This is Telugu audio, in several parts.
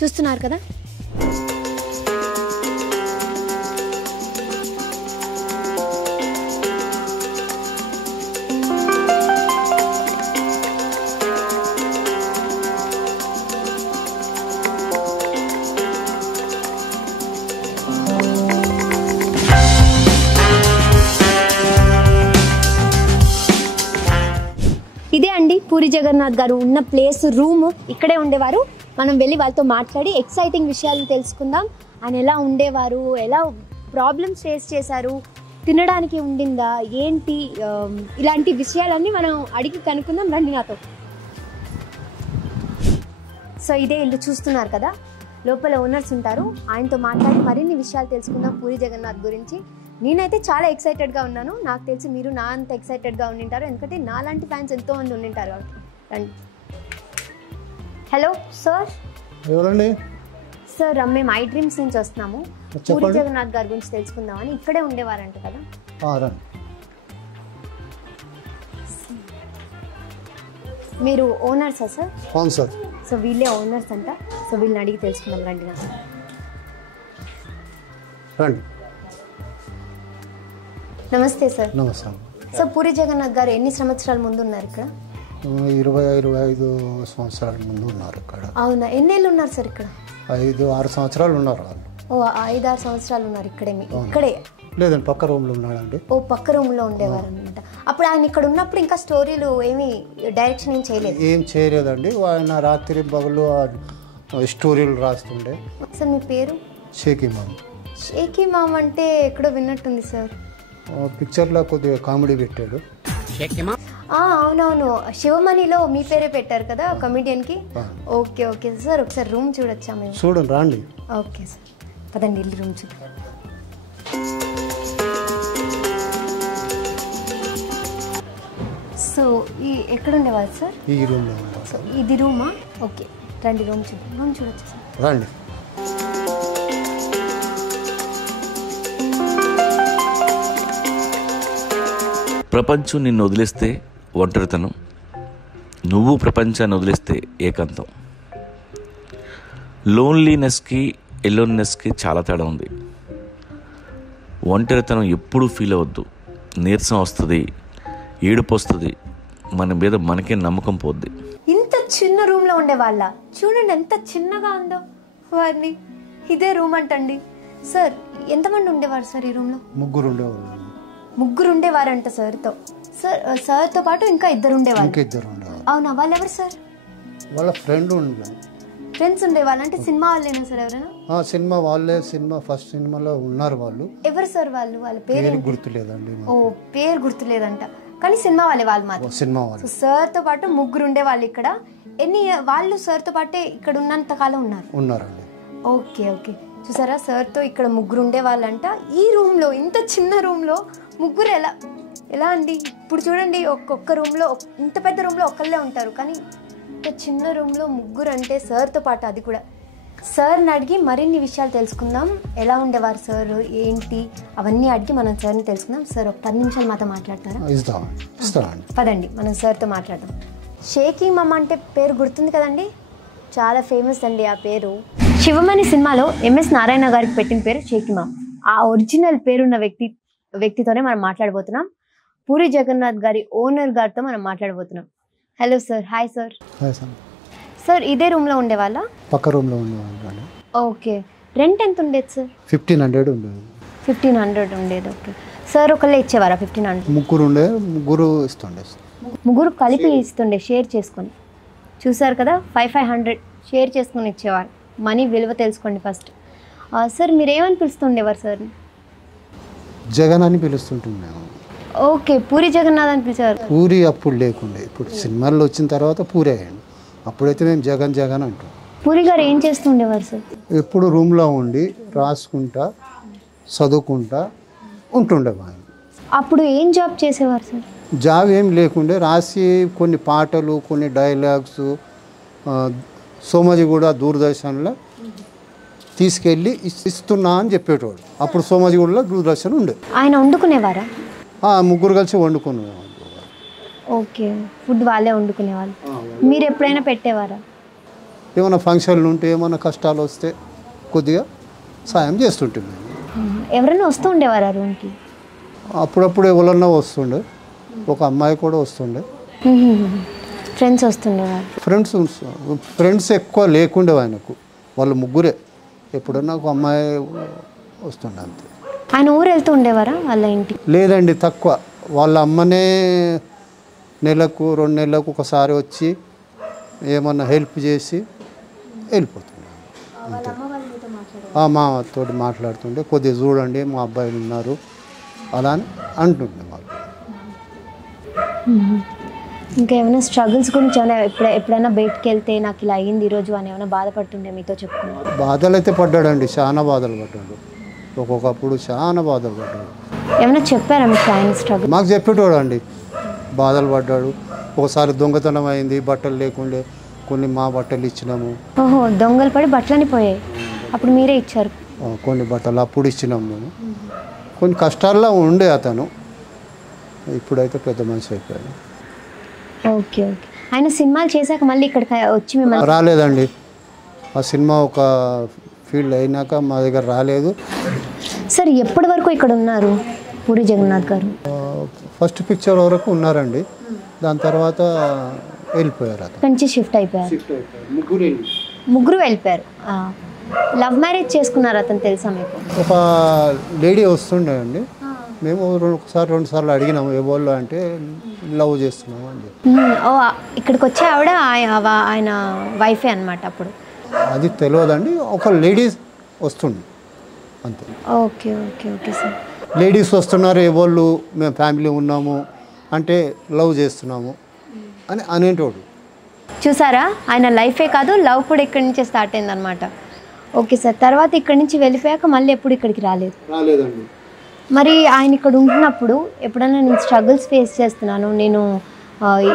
చూస్తున్నారు కదా, ఇదే అండి పూరి జగన్నాథ్ గారు ఉన్న ప్లేస్, రూమ్. ఇక్కడే ఉండేవారు. మనం వెళ్ళి వాళ్ళతో మాట్లాడి ఎక్సైటింగ్ విషయాలు తెలుసుకుందాం. ఆయన ఎలా ఉండేవారు, ఎలా ప్రాబ్లమ్స్ ఫేస్ చేశారు, తినడానికి ఉండిందా ఏంటి, ఇలాంటి విషయాలన్నీ మనం అడిగి కనుక్కుందాం. రండి నాతో. సో ఇదే ఇల్లు చూస్తున్నారు కదా, లోపల ఓనర్స్ ఉంటారు. ఆయనతో మాట్లాడి మరిన్ని విషయాలు తెలుసుకుందాం పూరి జగన్నాథ్ గురించి. నేనైతే చాలా ఎక్సైటెడ్గా ఉన్నాను. నాకు తెలిసి మీరు నా అంత ఎక్సైటెడ్గా ఉండింటారు, ఎందుకంటే నాలాంటి ఫ్యాన్స్ ఎంతోమంది ఉండింటారు కాబట్టి. రండి. Hello sir. ఎవరండి? సార్ మేము ఐ డ్రీమ్స్ నుంచి వస్తున్నాము. పూరి జగన్నాథ్ గారి గురించి తెలుసుకుందామని. ఇక్కడే ఉండేవారంట కదా? మీరు ఓనర్సా సార్? అవును సార్. సో వీళ్ళే ఓనర్స్ అంట. సో వీళ్ళని అడిగి తెలుసుకుందాం. రండి నాకు. రండి. నమస్తే సార్. నమస్తే. సో పూరి జగన్నాథ్ గారు ఎన్ని సంవత్సరాల ముందు ఉన్నారు ఇక్కడ? 25 సంవత్సరాల ముందు ఉన్నారు ఇక్కడ. అవునా? ఎన్నేళ్ళు ఉన్నారు సార్ ఇక్కడ? 5-6 సంవత్సరాలు ఉన్నారు వాళ్ళు. ఓ 5-6 సంవత్సరాలు ఉన్నారు ఇక్కడే. ఇక్కడే లేదండి, పక్క రూమ్లో ఉన్నాడండి. ఓ పక్క రూమ్లో ఉండేవారు అనమాట. అప్పుడు ఆయన ఇక్కడ ఉన్నప్పుడు ఇంకా స్టోరీలు ఏమి డైరెక్షన్ ఏం చేయలేదండి. ఆయన రాత్రి పగలు స్టోరీలు రాస్తుండే. సార్ మీ పేరు? Shaky ma'am. షేకీ మామ్ అంటే ఎక్కడో విన్నట్టుంది సార్. పిక్చర్లో కొద్దిగా కామెడీ పెట్టాడు. అవునవును, శివమణిలో మీ పేరే పెట్టారు కదా కమెడియన్కి. ఓకే ఓకే సార్, ఒకసారి రూమ్ చూడొచ్చా మేము? చూడండి, రండి. ఓకే సార్, పదండి ఇల్లు రూమ్ చూద్దాం. సో ఎక్కడ ఉండేవారు సార్? ఈ రూమ్లో. సో ఇది రూమా? ఓకే రండి రూమ్ చూద్దాం. రూమ్ చూడొచ్చు సార్? రండి. ప్రపంచం నిన్ను వదిలేస్తే ఒంటరితనం, నువ్వు ప్రపంచాన్ని వదిలేస్తే ఏకాంతం. లోన్లీనెస్కి ఎలోన్నెస్కి చాలా తేడా ఉంది. ఒంటరితనం ఎప్పుడూ ఫీల్ అవ్వద్దు. నీరసం వస్తుంది, ఏడుపు వస్తుంది, మన మీద మనకే నమ్మకం పోద్ది. ఇంత చిన్న రూమ్లో ఉండేవాళ్ళ? చూడండి ఎంత చిన్నగా ఉందో వారిని. ఇదే రూమ్ అంటండి. సార్ ఎంతమంది ఉండేవారు సార్ ఈ రూమ్లో? ముగ్గురు ఉండేవాళ్ళు. ముగ్గురు ఉండేవారంట సార్తో. సార్తో పాటు ఇంకా ఇద్దరు ఉండేవాళ్ళు. అవునా? వాళ్ళు ఎవరు సార్? వాళ్ళ ఫ్రెండ్ ఉండే. ఫ్రెండ్స్ ఉండేవాళ్ళు అంటే సినిమా వాళ్ళేనా సార్? ఎవరైనా సినిమా వాళ్ళే. సినిమా ఫస్ట్ సినిమాలో ఉన్నారు వాళ్ళు. ఎవరు సార్ వాళ్ళు? వాళ్ళ పేరు గుర్తులేదండి. ఓ పేరు గుర్తులేదంట, కానీ సినిమా వాళ్ళే వాళ్ళు మాత్రం. సినిమా వాళ్ళు. సార్తో పాటు ముగ్గురు ఉండేవాళ్ళు ఇక్కడ. వాళ్ళు సార్తో పాటే ఇక్కడ ఉన్నంత కాలం ఉన్నారండి. Okay okay. చూసారా, సార్తో ఇక్కడ ముగ్గురు ఉండేవాళ్ళంట. ఈ రూమ్లో, ఇంత చిన్న రూమ్లో ముగ్గురు ఎలా అండి? ఇప్పుడు చూడండి, ఒక్కొక్క రూమ్లో, ఇంత పెద్ద రూమ్లో ఒక్కళ్ళే ఉంటారు, కానీ ఇంత చిన్న రూమ్లో ముగ్గురు అంటే సార్తో పాటు. అది కూడా సార్ని అడిగి మరిన్ని విషయాలు తెలుసుకుందాం. ఎలా ఉండేవారు సార్, ఏంటి, అవన్నీ అడిగి మనం సార్ని తెలుసుకుందాం. సార్ ఒక 10 నిమిషాలు మాతో మాట్లాడతారా? పదండి మనం సార్తో మాట్లాడదాం. షేకీ మామ అంటే పేరు గుర్తుంది కదండి, చాలా ఫేమస్ అండి ఆ పేరు. శివమణి సినిమాలో ఎంఎస్ నారాయణ గారికి పెట్టిన పేరు షేకీ మామ. ఆ ఒరిజినల్ పేరున్న వ్యక్తితోనే మనం మాట్లాడబోతున్నాం. పూరి జగన్నాథ్ గారి ఓనర్ గారితో మనం మాట్లాడబోతున్నాం. Hello sir. Hi sir. Sir ఇదే రూమ్లో ఉండేవాళ్ళ? పక్క రూమ్లో ఉండేవాళ్ళు. ఓకే. రెంట్ ఎంత ఉండేది సార్? 1500 ఉండేది. 1500 ఉండేది. Okay sir. ఒకళ్ళే ఇచ్చేవారా 1500? ముగ్గురు ఇస్తుండే. ముగ్గురు కలిపి ఇస్తుండే, షేర్ చేసుకొని. చూసారు కదా, 500 షేర్ చేసుకొని ఇచ్చేవారు. మనీ విలువ తెలుసుకోండి ఫస్ట్. సార్ మీరు ఏమని పిలుస్తుండేవారు సార్? జగన్ అని పిలుస్తుంటున్నాను. ఓకే, పూరి జగన్నాథ్ అని పిలిచారు. పూరి అప్పుడు లేకుండే, ఇప్పుడు సినిమాల్లో వచ్చిన తర్వాత పూరి అయ్యాడు. అప్పుడైతే మేము జగన్ అంటాం. పూరి గారు ఏం చేస్తుండేవారు సార్? ఎప్పుడు రూమ్లో ఉండి రాసుకుంటా చదువుకుంటా ఉంటుండేవాడు. అప్పుడు ఏం జాబ్ చేసేవారు సార్? జాబ్ ఏం లేకుండే, రాసి కొన్ని పాటలు, కొన్ని డైలాగ్స్ సోమాజిగూడ దూరదర్శన్లో తీసుకెళ్ళి ఇస్తున్నా అని చెప్పేటోడు. అప్పుడు సోమాజిగూడలో దూరదర్శన్ ఉండే. ఆయన వండుకునేవారా? ముగ్గురు కలిసి వండుకునేవారు. ఓకే, ఫుడ్ వాళ్ళే వండుకునేవాళ్ళు. మీరు ఎప్పుడైనా పెట్టేవారా? ఏమైనా ఫంక్షన్లు ఉంటే ఏమైనా కష్టాలు వస్తే కొద్దిగా సాయం చేస్తుంటుంది. ఎవరైనా వస్తూ ఉండేవారు ఆ రూమ్కి? అప్పుడప్పుడు ఎవరన్నా వస్తుండే, ఒక అమ్మాయి కూడా వస్తుండే. ఫ్రెండ్స్ వస్తుండేవారు? ఫ్రెండ్స్ ఎక్కువ లేకుండే ఆయనకు, వాళ్ళు ముగ్గురే. ఎప్పుడన్నా ఒక అమ్మాయి వస్తుండే అంతే. ఆయన ఊరు వెళ్తూ ఉండేవారా వాళ్ళ ఇంటికి? లేదండి, తక్కువ. వాళ్ళ అమ్మనే నెలకు 2 నెలలకు ఒకసారి వచ్చి ఏమన్నా హెల్ప్ చేసి వెళ్ళిపోతుండే. మాతో మాట్లాడుతుండే, కొద్దిగా చూడండి మా అబ్బాయిలు ఉన్నారు అలా అని అంటుండే వాళ్ళు. ఇంకా ఏమైనా స్ట్రగుల్స్ గురించి ఏమైనా ఎప్పుడైనా బయటకు వెళ్తే నాకు ఇలా అయ్యింది ఈరోజు అని ఏమైనా బాధపడుతుండే మీతో చెప్పుకున్నాను? బాధలు అయితే పడ్డాడండి, చాలా బాధలు పడ్డాడు. ఒక్కొక్కప్పుడు చాలా బాధలు పడ్డాడు. ఏమైనా చెప్పారా మీకు ఆయన స్ట్రగుల్? మాకు చెప్పేటోడు అండి, బాధలు పడ్డాడు. ఒకసారి దొంగతనం అయింది, బట్టలు లేకుండే, కొన్ని మా బట్టలు ఇచ్చినాము. ఓహో, దొంగలు పడి బట్టలని పోయాయి, అప్పుడు మీరే ఇచ్చారు? కొన్ని బట్టలు అప్పుడు ఇచ్చినాము మేము. కొన్ని కష్టాల్లో ఉండే అతను, ఇప్పుడైతే పెద్ద మనిషి అయిపోయాడు. Okay okay. ఆయన సినిమాలు చేశాక మళ్ళీ ఇక్కడికి వచ్చి మిమ్మల్ని రాలేదండి. ఆ సినిమా ఒక ఫీల్డ్ అయినాక మా దగ్గర రాలేదు. సార్ ఎప్పటి వరకు ఇక్కడ ఉన్నారు పూరి జగన్నాథ్ గారు? ఫస్ట్ పిక్చర్ వరకు ఉన్నారండి, దాని తర్వాత వెళ్ళిపోయారు. అతను నుంచి షిఫ్ట్ అయిపోయారు. ముగ్గురు వెళ్ళిపోయారు. లవ్ మ్యారేజ్ చేసుకున్నారు అతను, తెలుసా మీకు? ఒక లేడీ వస్తుండే అండి, మేము ఒకసారి 2 సార్లు అడిగినాము ఎవరు అంటే లవ్ చేస్తున్నాము అండి. ఓ, ఇక్కడికి వచ్చే ఆవిడ ఆయన వైఫే అనమాట అప్పుడు? అది తెలియదండి, ఒక లేడీస్ వస్తుండే అంతే. Okay okay okay sir. Ladies వస్తున్నారు, ఎవరు మేము ఫ్యామిలీ ఉన్నాము అంటే లవ్ చేస్తున్నాము అని అనేటోడు. చూసారా, ఆయన లైఫే కాదు లవ్ కూడా ఇక్కడి నుంచే స్టార్ట్ అయిందనమాట. ఓకే సార్, తర్వాత ఇక్కడి నుంచి వెళ్ళిపోయాక మళ్ళీ ఎప్పుడు ఇక్కడికి రాలేదండి. మరి ఆయన ఇక్కడ ఉంటున్నప్పుడు ఎప్పుడైనా నేను స్ట్రగుల్స్ ఫేస్ చేస్తున్నాను, నేను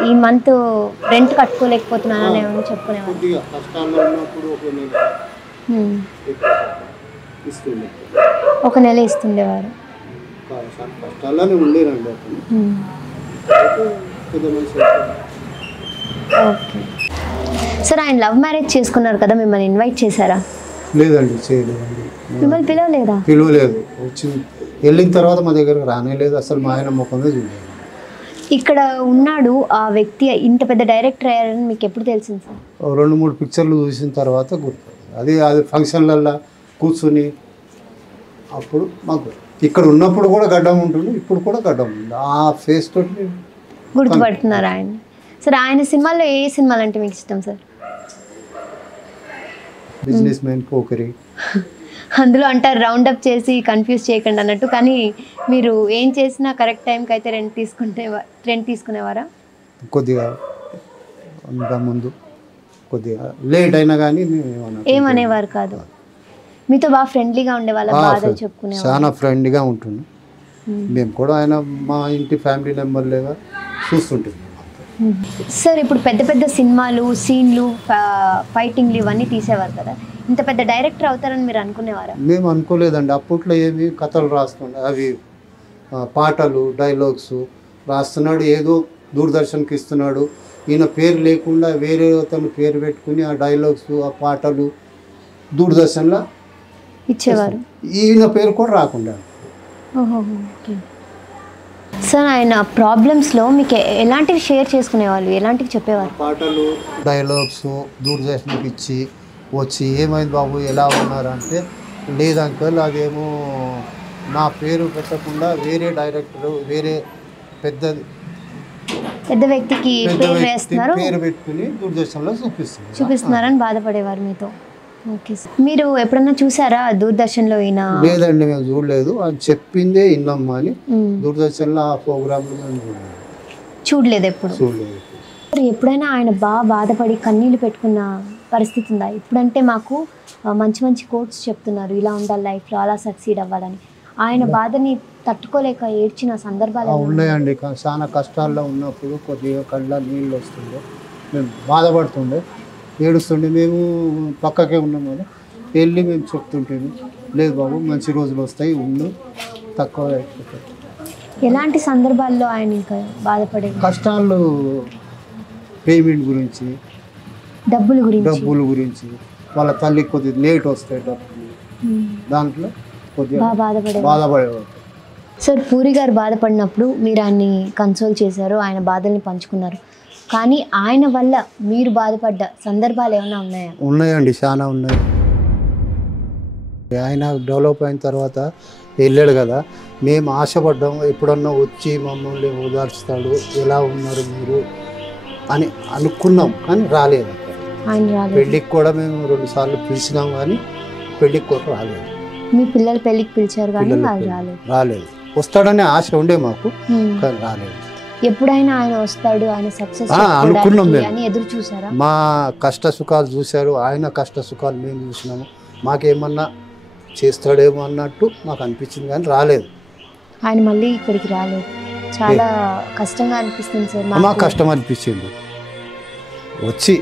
ఈ మంత్ రెంట్ కట్టుకోలేకపోతున్నాను అని ఏమైనా చెప్పుకునేవారు? ఒక నెల ఇస్తుండేవారు. ఓకే సార్, ఆయన లవ్ మ్యారేజ్ చేసుకున్నారు కదా, మిమ్మల్ని ఇన్వైట్ చేశారా? లేదండి, చేయలేదండి. మిమ్మల్ని పిలవలేదా? పిలవలేదు. వచ్చింది, వెళ్ళిన తర్వాత మా దగ్గర రానేలేదు, అసలు మా ఆయన ముఖమే చూడలేదు. ఇక్కడ ఉన్నాడు ఆ వ్యక్తి, ఇంత పెద్ద డైరెక్టర్ అయ్యారని మీకు ఎప్పుడు తెలిసింది సార్? 2-3 పిక్చర్లు చూసిన తర్వాత గుర్తు. అది ఫంక్షన్లల్లో కూర్చొని అప్పుడు మాకు ఇక్కడ ఉన్నప్పుడు కూడా గడ్డం ఉంటుంది, ఇప్పుడు కూడా గడ్డం ఉంది. ఆ ఫేస్ తోటి గుర్తుపడుతున్నారు ఆయన. సార్ ఆయన సినిమాల్లో ఏ సినిమాలు అంటే మీకు ఇష్టం సార్? Business man, Pokiri. అందులో అంటారు రౌండ్ అప్ చేసి కన్ఫ్యూజ్ చేయకండి అన్నట్టు, కానీ మీరు ఏం చేసినా కరెక్ట్ టైంకి అయితే రెంట్ తీసుకునేవారా? కొద్దిగా ఇంకా ముందు కొద్దిగా లేట్ అయినా కానీ ఏమనేవారు కాదు, మీతో బాగా ఫ్రెండ్లీగా ఉండేవాళ్ళ, బాధలు చెప్పుకునేవారు? చాలా ఫ్రెండ్లీగా ఉంటుంది. మేము కూడా ఆయన మా ఇంటి ఫ్యామిలీ మెంబర్లేగా చూస్తుంటుంది. సార్ ఇప్పుడు పెద్ద పెద్ద సినిమాలు, సీన్లు, ఫైటింగ్లు ఇవన్నీ తీసేవారు కదా, ఇంత పెద్ద డైరెక్టర్ అవుతారని మీరు అనుకునేవారా? మేము అనుకోలేదండి. అప్పట్లో ఏమి కథలు రాస్తుండే, అవి పాటలు డైలాగ్స్ రాస్తున్నాడు, ఏదో దూరదర్శన్కి ఇస్తున్నాడు. ఈయన పేరు లేకుండా వేరే అతను పేరు పెట్టుకుని ఆ డైలాగ్స్, ఆ పాటలు దూరదర్శన్లో ఇచ్చేవారు. ఈయన పేరు కూడా రాకుండా. ఓకే సార్, ఆయన ప్రాబ్లమ్స్లో మీకు ఎలాంటివి షేర్ చేసుకునేవాళ్ళు, ఎలాంటివి చెప్పేవారు? పాటలు డైలాగ్స్ దూరదర్శన్కి ఇచ్చి వచ్చి ఏమైంది బాబు ఎలా ఉన్నారు అంటే, లేదు అంకల్ అదేమో నా పేరు పెట్టకుండా వేరే డైరెక్టర్, వేరే పెద్ద వ్యక్తికి పేరు పెట్టుకుని దూరదర్శన్లో చూపిస్తున్నారని బాధపడేవారు మీతో. ఓకే సార్, మీరు ఎప్పుడన్నా చూసారా దూరదర్శన్లో? అయినా లేదండి, మేము చూడలేదు, అది చెప్పిందే విన్నాము అని. దూరదర్శన్లో ఆ ప్రోగ్రాంలు మేము చూడలేదు, ఎప్పుడు చూడలేదు. ఎప్పుడైనా ఆయన బాగా బాధపడి కన్నీళ్ళు పెట్టుకున్న పరిస్థితి ఉందా? ఇప్పుడంటే మాకు మంచి మంచి కోట్స్ చెప్తున్నారు, ఇలా ఉండాలి లైఫ్లో, అలా సక్సీడ్ అవ్వాలని. ఆయన బాధని తట్టుకోలేక ఏడ్చిన సందర్భాలు ఉన్నాయండి. చాలా కష్టాల్లో ఉన్నప్పుడు కొద్దిగా కళ్ళ నీళ్ళు వస్తుండే, మేము బాధపడుతుండే, ఏడుస్తుండే. మేము పక్కకే ఉన్నాం కదా, వెళ్ళి మేము చెప్తుంటేమి, లేదు బాబు మంచి రోజులు వస్తాయి, ఉండు, తక్కువ అయిపోతాయి. ఎలాంటి సందర్భాల్లో ఆయన ఇంకా బాధపడే? కష్టాలు, పేమెంట్ గురించి, డబ్బుల గురించి వాళ్ళ తల్లి కొద్దిగా లేట్ వస్తాయి డబ్బులు, దాంట్లో కొద్దిగా బాధపడేవాడు. సార్ పూరి గారు బాధపడినప్పుడు మీరు ఆయన్ని కన్సోల్ చేశారు, ఆయన బాధల్ని పంచుకున్నారు. కానీ ఆయన వల్ల మీరు బాధపడ్డ సందర్భాలు ఏమైనా ఉన్నాయా? ఉన్నాయండి, చాలా ఉన్నాయి. ఆయన డెవలప్ అయిన తర్వాత వెళ్ళాడు కదా, మేము ఆశపడ్డాం ఎప్పుడన్నా వచ్చి మమ్మల్ని ఓదార్చుతాడు, ఎలా ఉన్నారు మీరు అని అనుకున్నాం. కానీ రాలేదు. పెళ్ళికి కూడా మేము 2 సార్లు పిలిచినాం, కానీ పెళ్ళికి కూడా రాలేదు. మీ పిల్లల పెళ్ళికి పిలిచారు కానీ రాలేదు. వస్తాడనే ఆశ ఉండే మాకు, కానీ రాలేదు. ఎప్పుడైనా ఆయన వస్తాడు, ఆయన సక్సెస్ అనుకున్నాం అని ఎదురు చూసారా? మా కష్ట సుఖాలు చూశారు, ఆయన కష్ట సుఖాలు మేము చూసినాము. మాకేమన్నా చేస్తాడేమో అన్నట్టు మాకు అనిపించింది, కానీ రాలేదు. ఆయన మళ్ళీ ఇక్కడికి రాలేదు. చాలా కష్టంగా అనిపిస్తుంది సార్. మాకు కష్టం అనిపించింది. వచ్చి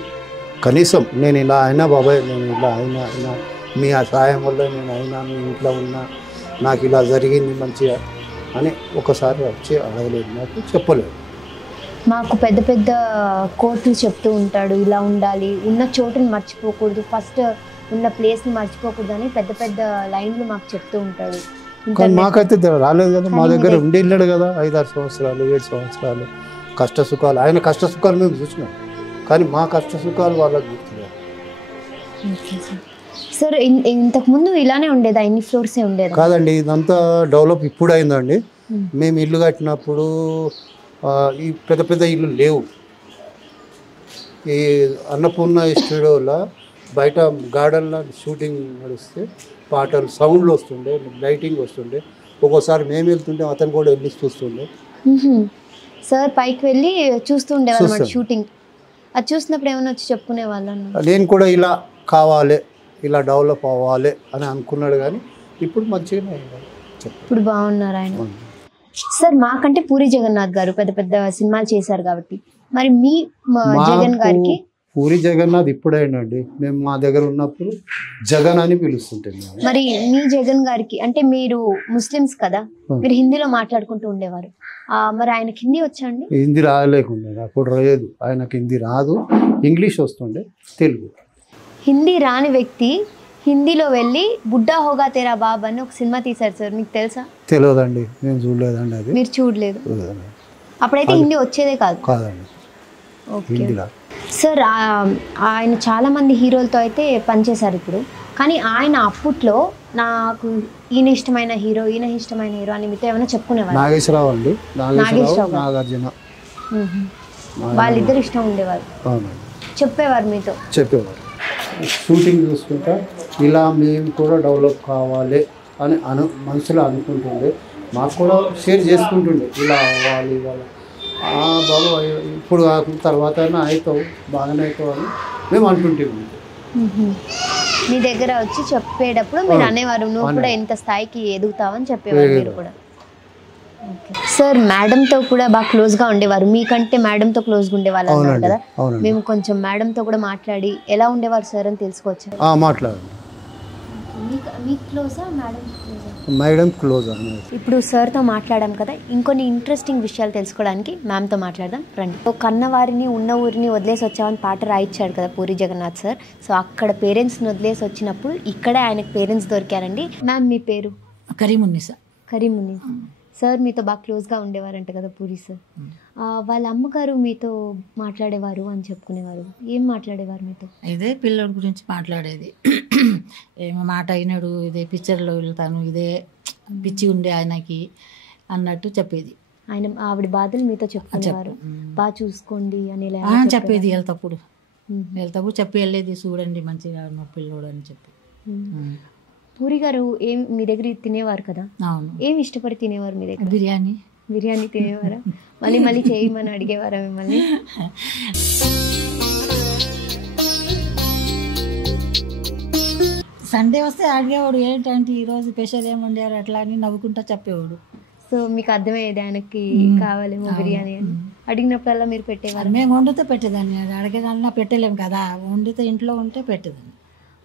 కనీసం నేను ఇలా అయినా బాబాయ్, నేను ఇలా అయినా మీ సహాయం వల్ల నేను అయినా, మీ ఇంట్లో ఉన్నా, నాకు ఇలా జరిగింది మంచిగా అని ఒకసారి వచ్చి అడగలేదు, నాకు చెప్పలేదు. మాకు పెద్ద పెద్ద కోర్టులు చెప్తూ ఉంటాడు, ఇలా ఉండాలి, ఉన్న చోటుని మర్చిపోకూడదు, ఫస్ట్ ఉన్న ప్లేస్ని మర్చిపోకూడదు అని పెద్ద పెద్ద లైన్లు మాకు చెప్తూ ఉంటాడు. కానీ మాకైతే రాలేదు కదా. మా దగ్గర ఉండి వెళ్ళాడు కదా 5-6 సంవత్సరాలు 7 సంవత్సరాలు కష్ట సుఖాలు. ఆయన కష్ట సుఖాలు మేము చూసినాం, కానీ మా కష్ట సుఖాలు వాళ్ళకి గుర్తులేదు. సార్ ఇంతకుముందు ఇలానే ఉండేదా? ఇన్ని ఫ్లోర్సే ఉండేది కాదండి, ఇదంతా డెవలప్ ఇప్పుడు అయిందండి. మేము ఇల్లు కట్టినప్పుడు ఈ పెద్ద పెద్ద ఇల్లు లేవు. ఈ అన్నపూర్ణ స్టూడియోలో బయట గార్డెన్లో షూటింగ్ నడిస్తే పాటలు సౌండ్లు వస్తుండే, లైటింగ్ వస్తుండే. ఒక్కోసారి మేము వెళ్తుంటే అతను కూడా వెళ్ళి చూస్తుండే. సార్ పైకి వెళ్ళి చూస్తుండేవాళ్ళు షూటింగ్. అది చూసినప్పుడు ఏమైనా వచ్చి చెప్పుకునే వాళ్ళను, నేను కూడా ఇలా కావాలి, ఇలా డెవలప్ అవ్వాలి అని అనుకున్నాడు. కానీ ఇప్పుడు మంచిగానే ఇప్పుడు బాగున్నారు ఆయన. సార్ మాకంటే పూరి జగన్నాథ్ గారు పెద్ద పెద్ద సినిమాలు చేశారు కాబట్టి, మరి మీ జగన్ గారికి పూరి జగన్నాథ్ ఇప్పుడేనండి. మేము మా దగ్గర ఉన్నప్పుడు జగన్ అని పిలుస్తుంటాం. మరి మీ జగన్ గారికి అంటే మీరు ముస్లిమ్స్ కదా, మీరు హిందీలో మాట్లాడుకుంటూ ఉండేవారు. మరి ఆయనకి హిందీ వచ్చా అండి? హిందీ రాలేకుండా అప్పుడు రాలేదు. ఆయనకి హిందీ రాదు, ఇంగ్లీష్ వస్తుండే, తెలుగు. హిందీ రాని వ్యక్తి హిందీలో వెళ్ళి బుడ్డా హోగా తేరా బాబ్ అని ఒక సినిమా తీశారు సార్, మీకు తెలుసా? తెలియదండి, నేను చూడలేదండి. అది మీరు చూడలేదు? అప్పుడైతే హిందీ వచ్చేదే కాదండి. సార్ ఆయన చాలా మంది హీరోలతో అయితే పనిచేశారు ఇప్పుడు, కానీ ఆయన అప్పట్లో నాకు ఈయన ఇష్టమైన హీరో అని మీతో ఏమైనా చెప్పుకునేవారు? నాగేశ్వరరావు అండి, నాగార్జున, వాళ్ళిద్దరు ఇష్టం ఉండేవారు. చెప్పేవారు మీతో? చెప్పేవారు. షూటింగ్ చూసుకుంటా ఇలా మేము కూడా డెవలప్ కావాలి అని మనసులో అనుకుంటుండే. మాకు కూడా షేర్ చేసుకుంటుండే, ఇలా అవ్వాలి ఇవాళ బాబు ఇప్పుడు కాకుండా తర్వాత అవుతావు, బాగానే అవుతావు అని మేము అంటుంటాము. మీ దగ్గర వచ్చి చెప్పేటప్పుడు మీరు అనేవారు, నువ్వు కూడా ఇంత స్థాయికి ఎదుగుతావని చెప్పేవారు మీరు కూడా. సార్ మేడంతో కూడా బాగా క్లోజ్గా ఉండేవారు, మీకంటే మేడంతో క్లోజ్గా ఉండేవాళ్ళు అన్నారు కదా. మేము కొంచెం మేడంతో కూడా మాట్లాడి ఎలా ఉండేవారు సార్ అని తెలుసుకోవచ్చు. మాట్లాడండి. Madam close. ఇప్పుడు సార్తో మాట్లాడాం కదా, ఇంకొన్ని ఇంట్రెస్టింగ్ విషయాలు తెలుసుకోవడానికి మ్యామ్తో మాట్లాడదాం రండి. కన్నవారిని ఉన్న ఊరిని వదిలేసి వచ్చామని పాట రాయించాడు కదా పూరి జగన్నాథ్ సార్. సో అక్కడ పేరెంట్స్ని వదిలేసి వచ్చినప్పుడు ఇక్కడే ఆయనకు పేరెంట్స్ దొరికారండి. మ్యామ్ మీ పేరు? కరీమున్నీసా. సార్ మీతో బాగా క్లోజ్గా ఉండేవారంట కదా పూరి సార్. వాళ్ళ అమ్మగారు మీతో మాట్లాడేవారు అని చెప్పుకునేవారు. ఏం మాట్లాడేవారు మీతో? ఇదే పిల్లడి గురించి మాట్లాడేది. ఏమో మాట అయినాడు, ఇదే పిక్చర్లో వెళ్తాను, ఇదే పిచ్చి ఉండే ఆయనకి అన్నట్టు చెప్పేది. ఆవిడ బాధలు మీతో చెప్పుకునేవారు, బాగా చూసుకోండి అని చెప్పేది. వెళ్తప్పుడు చెప్పి వెళ్ళేది, చూడండి మంచిగా మా పిల్లోడు అని చెప్పి. పూరి గారు ఏం మీ దగ్గర తినేవారు కదా? అవును. ఏమి ఇష్టపడి తినేవారు మీ దగ్గర? బిర్యానీ తినేవారా? మళ్ళీ చేయమని అడిగేవారా మిమ్మల్ని? సండే వస్తే అడిగేవాడు, ఏంటంటే ఈరోజు స్పెషల్ ఏమి వండారు అట్లా అని నవ్వుకుంటా చెప్పేవాడు. సో మీకు అర్థమయ్యేది ఆయనకి కావాలేమో బిర్యానీ అని. అడిగినప్పుడల్లా మీరు పెట్టేవారు? మేము వండితే పెట్టేదాన్ని, అది అడిగేదాన్ని పెట్టలేము కదా, వండితే ఇంట్లో ఉంటే పెట్టేదాన్ని.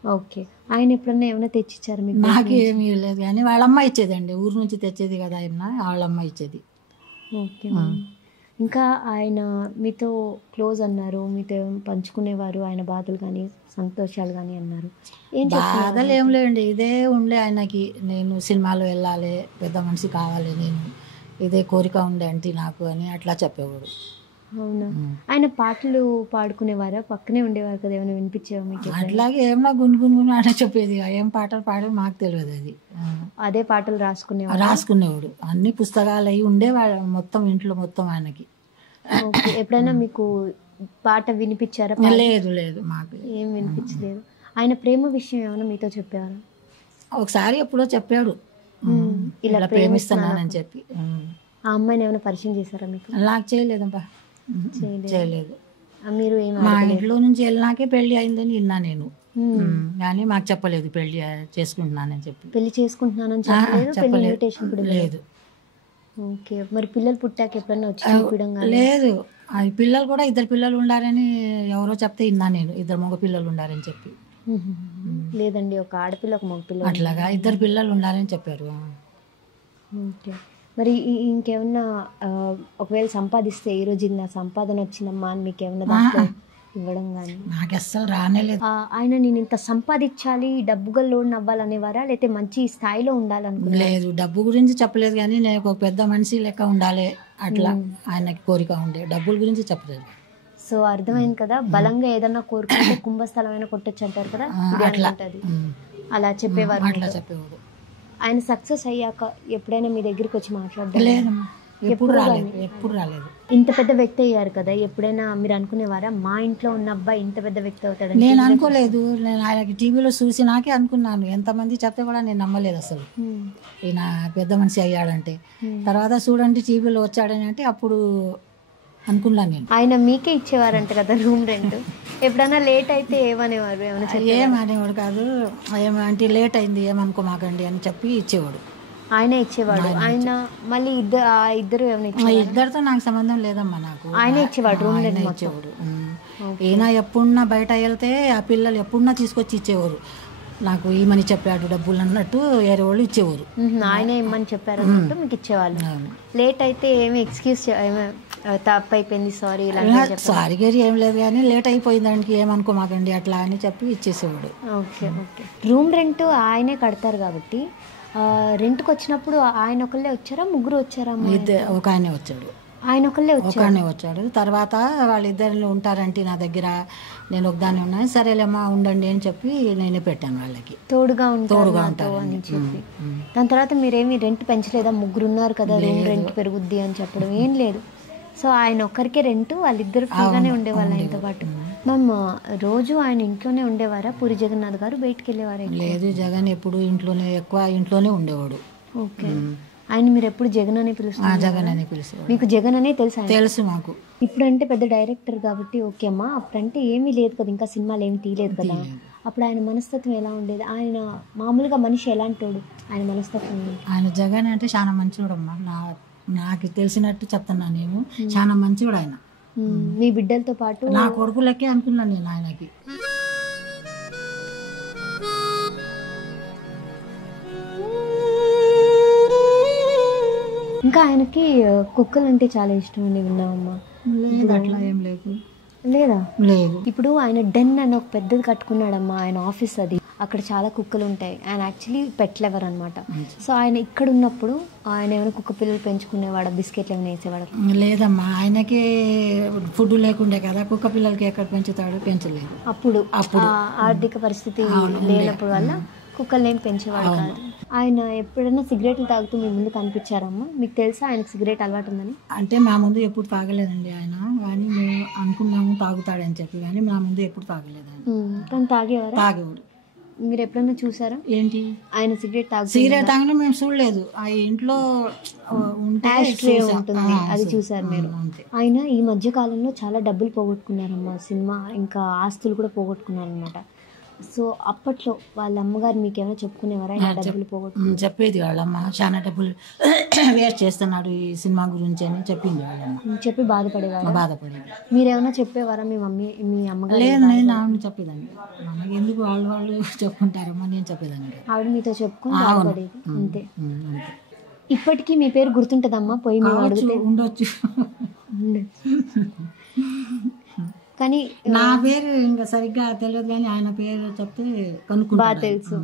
ఓకే. ఆయన ఎప్పుడన్నా ఏమైనా తెచ్చిచ్చారు మీకు? నాకేమీ లేదు, కానీ వాళ్ళమ్మ ఇచ్చేదండి, ఊరు నుంచి తెచ్చేది కదా ఆయన, వాళ్ళమ్మ ఇచ్చేది. ఓకే. ఇంకా ఆయన మీతో క్లోజ్ అన్నారు, మీతో పంచుకునేవారు ఆయన బాధలు కానీ సంతోషాలు కానీ అన్నారు. ఏం బాధలు ఏం లేండి, ఇదే ఉండే ఆయనకి. నేను సినిమాలో వెళ్ళాలి, పెద్ద మనిషి కావాలి, నేను ఇదే కోరిక ఉండే అంటే నాకు అని అట్లా చెప్పేవాడు. అవునా? ఆయన పాటలు పాడుకునేవారా? పక్కనే ఉండేవారు కదా, ఏమైనా వినిపించేవా మీకు? అట్లాగే ఏమన్నా గుణగుణగుణ అని చెప్పేది. ఏం పాటలు పాడేది మాకు తెలియదు. అది అదే పాటలు రాసుకునేవాడు. అన్ని పుస్తకాలు అవి ఉండేవాడు మొత్తం ఇంట్లో మొత్తం ఆయనకి. ఎప్పుడైనా మీకు పాట వినిపించారా? లేదు మాకు ఏం వినిపించలేదు. ఆయన ప్రేమ విషయం ఏమైనా మీతో చెప్పారా? ఒకసారి ఎప్పుడో చెప్పాడు, ఇలా ప్రేమిస్తున్నానని చెప్పి. ఆ అమ్మాయిని ఏమైనా పరిచయం చేశారా మీకు? నాకు చేయలేదబ్బా, చేయలేదు. మీరు మా ఇంట్లో నుంచి వెళ్ళినాకే పెళ్లి అయిందని విన్నా నేను, కానీ మాకు చెప్పలేదు పెళ్లి చేసుకుంటున్నానని చెప్పి. పెళ్లి చేసుకుంటున్నానని చెప్పలేదు. లేదు. ఓకే, మరి పిల్లలు పుట్టాక ఎప్పుడన్నా వచ్చి? లేదు, అది పిల్లలు కూడా 2 పిల్లలు ఉండారని ఎవరో చెప్తే విన్నా నేను, 2 మగ పిల్లలు ఉండారని చెప్పి. లేదండి, ఒక ఆడపిల్ల ఒక మగ పిల్ల అట్లాగా 2 పిల్లలు ఉండాలని చెప్పారు. ఓకే, మరి ఇంకేమన్నా ఒకవేళ సంపాదిస్తే ఈ రోజు నా సంపాదన వచ్చిందమ్మా అని మీకు ఏమన్నా దాంట్లో ఇవ్వడం కానీ? నాకు అస్సలు రానేలేదు. ఆయన నేను ఇంత సంపాదించాలి, డబ్బుగా లోన్ అవ్వాలనేవారా, లేకపోతే మంచి స్థాయిలో ఉండాలనుకున్నా? లేదు, డబ్బు గురించి చెప్పలేదు, కానీ నేను ఒక పెద్ద మనిషి లెక్క ఉండాలి అట్లా ఆయనకి కోరిక ఉండే, డబ్బుల గురించి చెప్పలేదు. సో అర్థమైంది కదా, బలంగా ఏదన్నా కోరుకుంటే కుంభస్థలమైనా కొట్టొచ్చు అంటారు కదా, అలా చెప్పేవారు. అట్లా చెప్పేవాడు. ఆయన సక్సెస్ అయ్యాక ఎప్పుడైనా మీ దగ్గరికి వచ్చి మాట్లాడలేదు? లేదమ్మా, ఎప్పుడు రాలేదు. ఇంత పెద్ద వ్యక్తి అయ్యారు కదా, ఎప్పుడైనా మీరు అనుకునేవారా మా ఇంట్లో ఉన్న అబ్బాయి ఇంత పెద్ద వ్యక్తి అవుతాడు? నేను అనుకోలేదు. నేను ఆయనకి టీవీలో చూసి నాకే అనుకున్నాను. ఎంతమంది చెప్తే కూడా నేను నమ్మలేదు అసలు ఈయన పెద్ద మనిషి అయ్యాడంటే. తర్వాత చూడండి టీవీలో వచ్చాడని అంటే అప్పుడు అనుకున్నాను నేను. ఆయన మీకే ఇచ్చేవారంట కదా రూమ్ రెంట్? ఎప్పుడైనా లేట్ అయితే ఏమనేవారు? ఏమనేవాడు కాదు, ఏమంటే లేట్ అయింది ఏమనుకోమాకండి అని చెప్పి ఇచ్చేవాడు. ఆయనే ఇచ్చేవాడు. ఆయన మళ్ళీ ఇద్దరు ఇద్దరితో నాకు సంబంధం లేదమ్మా, నాకు ఆయనే ఇచ్చేవాడు రూమ్ రెంట్ ఇచ్చేవాడు. ఈయన ఎప్పుడున్నా బయట వెళ్తే ఆ పిల్లలు ఎప్పుడున్నా తీసుకొచ్చి ఇచ్చేవారు. నాకు ఈమని చెప్పాడు డబ్బులు అన్నట్టు వేరే వాళ్ళు ఇచ్చేవారు. ఆయనే ఇమ్మని చెప్పారు అన్నట్టు మీకు ఇచ్చేవాళ్ళు. లేట్ అయితే ఏమి ఎక్స్క్యూజ్ తప్పు అయిపోయింది సారీ సారీ గారి ఏం లేదు, కానీ లేట్ అయిపోయింది దానికి ఏమనుకోమాకండి అట్లా అని చెప్పి ఇచ్చేసేవాడు. Okay okay. రూమ్ రెంట్ ఆయనే కడతారు కాబట్టి రెంట్కి వచ్చినప్పుడు ఆయన ఒకళ్ళే వచ్చారా, ముగ్గురు వచ్చారా? ఒక ఆయనే వచ్చాడు. ఆయన ఒకళ్ళే వచ్చాడు. తర్వాత వాళ్ళిద్దరు ఉంటారంటే నా దగ్గర, నేను ఒకదాన్ని ఉన్నాను, సరేలేమ్మా ఉండండి అని చెప్పి నేనే పెట్టాను వాళ్ళకి, తోడుగా ఉంటారు అని చెప్పి. దాని తర్వాత మీరేమి రెంట్ పెంచలేదా? ముగ్గురు ఉన్నారు కదా, రూమ్ రెంట్ పెరుగుద్ది అని చెప్పడం ఏం లేదు. సో ఆయన ఒక్కరికే రెంట్, వాళ్ళిద్దరు ఫ్రీగానే ఉండేవాళ్ళు ఆయనతో పాటు. మ్యామ్, రోజు ఆయన ఇంట్లోనే ఉండేవారా? పూరి జగన్నాథ్ గారు బయటకు వెళ్ళేవారా? లేదు, జగన్ ఎప్పుడు ఎక్కువ ఇంట్లోనే ఉండేవాడు. ఓకే. ఆయన మీరు ఎప్పుడు జగన్ అనే పిలుస్తారు? జగన్ అనే పిలుస్తారు. మీకు జగన్ అనే తెలుసు మాకు. ఇప్పుడంటే పెద్ద డైరెక్టర్ కాబట్టి ఓకే అమ్మా, అప్పుడంటే ఏమీ లేదు కదా, ఇంకా సినిమాలు ఏమి తీయలేదు కదా. అప్పుడు ఆయన మనస్తత్వం ఎలా ఉండేది? ఆయన మామూలుగా మనిషి ఎలాంటోడు? ఆయన మనస్తత్వం? ఆయన జగన్ అంటే చాలా మంచివాడమ్మా, నాకు తెలిసినట్టు చెప్తున్నాను నేను, చాలా మంచివాడు ఆయన. మీ బిడ్డలతో పాటు నా కొడుకులకే అనుకున్నాను నేను ఆయనకి. ఇంకా ఆయనకి కుక్కలు అంటే చాలా ఇష్టం అని విన్నామమ్మా. అట్లా ఏం లేదు. లేదా? లేదు. ఇప్పుడు ఆయన డెన్ అని ఒక పెద్దది కట్టుకున్నాడమ్మా, ఆయన ఆఫీస్ అది. అక్కడ చాలా కుక్కలు ఉంటాయి. ఆయన యాక్చువల్లీ పెట్ లవర్ అనమాట. సో ఆయన ఇక్కడ ఉన్నప్పుడు ఆయన ఏమైనా కుక్క పిల్లలు పెంచుకునేవాడు, బిస్కెట్లు ఏమైనా వేసేవాడు? లేదమ్మా, ఆయనకి ఫుడ్ లేకుండే కదా, కుక్క పిల్లలకి ఎక్కడ పెంచుతాడు? పెంచలేదు. అప్పుడు ఆర్థిక పరిస్థితి లేనప్పుడు వల్ల కుక్కల్ని ఏం పెంచేవాడు కాదు. ఆయన ఎప్పుడైనా సిగరెట్లు తాగుతూ మీ ముందు కనిపించారమ్మా? మీకు తెలుసా ఆయనకు సిగరెట్ అలవాటు ఉందని? అంటే మా ముందు ఎప్పుడు తాగలేదండి ఆయన, కానీ మేము అనుకున్నాము తాగుతాడని చెప్పి, కానీ మా ముందు ఎప్పుడు తాగలేదు ఆయన. తను తాగేవారా? తాగేవాడు. మీరు ఎప్పుడైనా చూసారా ఏంటి ఆయన సిగరెట్ తాగడం? మేము చూడలేదు. ఆ ఇంట్లో ఉంటుంది, అది చూసారు మీరు. ఆయన ఈ మధ్య కాలంలో చాలా డబ్బులు పోగొట్టుకున్నారమ్మా, సినిమా ఇంకా ఆస్తులు కూడా పోగొట్టుకున్నారనమాట. సో అప్పట్లో వాళ్ళ అమ్మగారు మీకు ఏమైనా చెప్పుకునేవారా డబ్బులు పోగొట్టు? చెప్పేది వాళ్ళమ్మ, చాలా డబ్బులు వేస్ట్ చేస్తున్నాడు ఈ సినిమా గురించి అని చెప్పింది వాళ్ళమ్మ. చెప్పి బాధపడేవారు? మీరేమైనా చెప్పేవారా మీ మమ్మీ మీ అమ్మగారు? లేదు, నేను ఆవిడ చెప్పేదాన్ని. మనకి ఎందుకు వాళ్ళు చెప్పుకుంటారమ్మా, నేను చెప్పేదాన్ని. ఆవిడ మీతో చెప్పుకుని బాధపడేది అంతే. ఇప్పటికీ మీ పేరు గుర్తుంటుందమ్మా? పోయి మేము అడిగితే ఉండొచ్చు. కానీ నా పేరు ఇంకా సరిగ్గా తెలియదు కానీ ఆయన పేరు చెప్తే కనుక్కుంటా బాగా తెలుసు.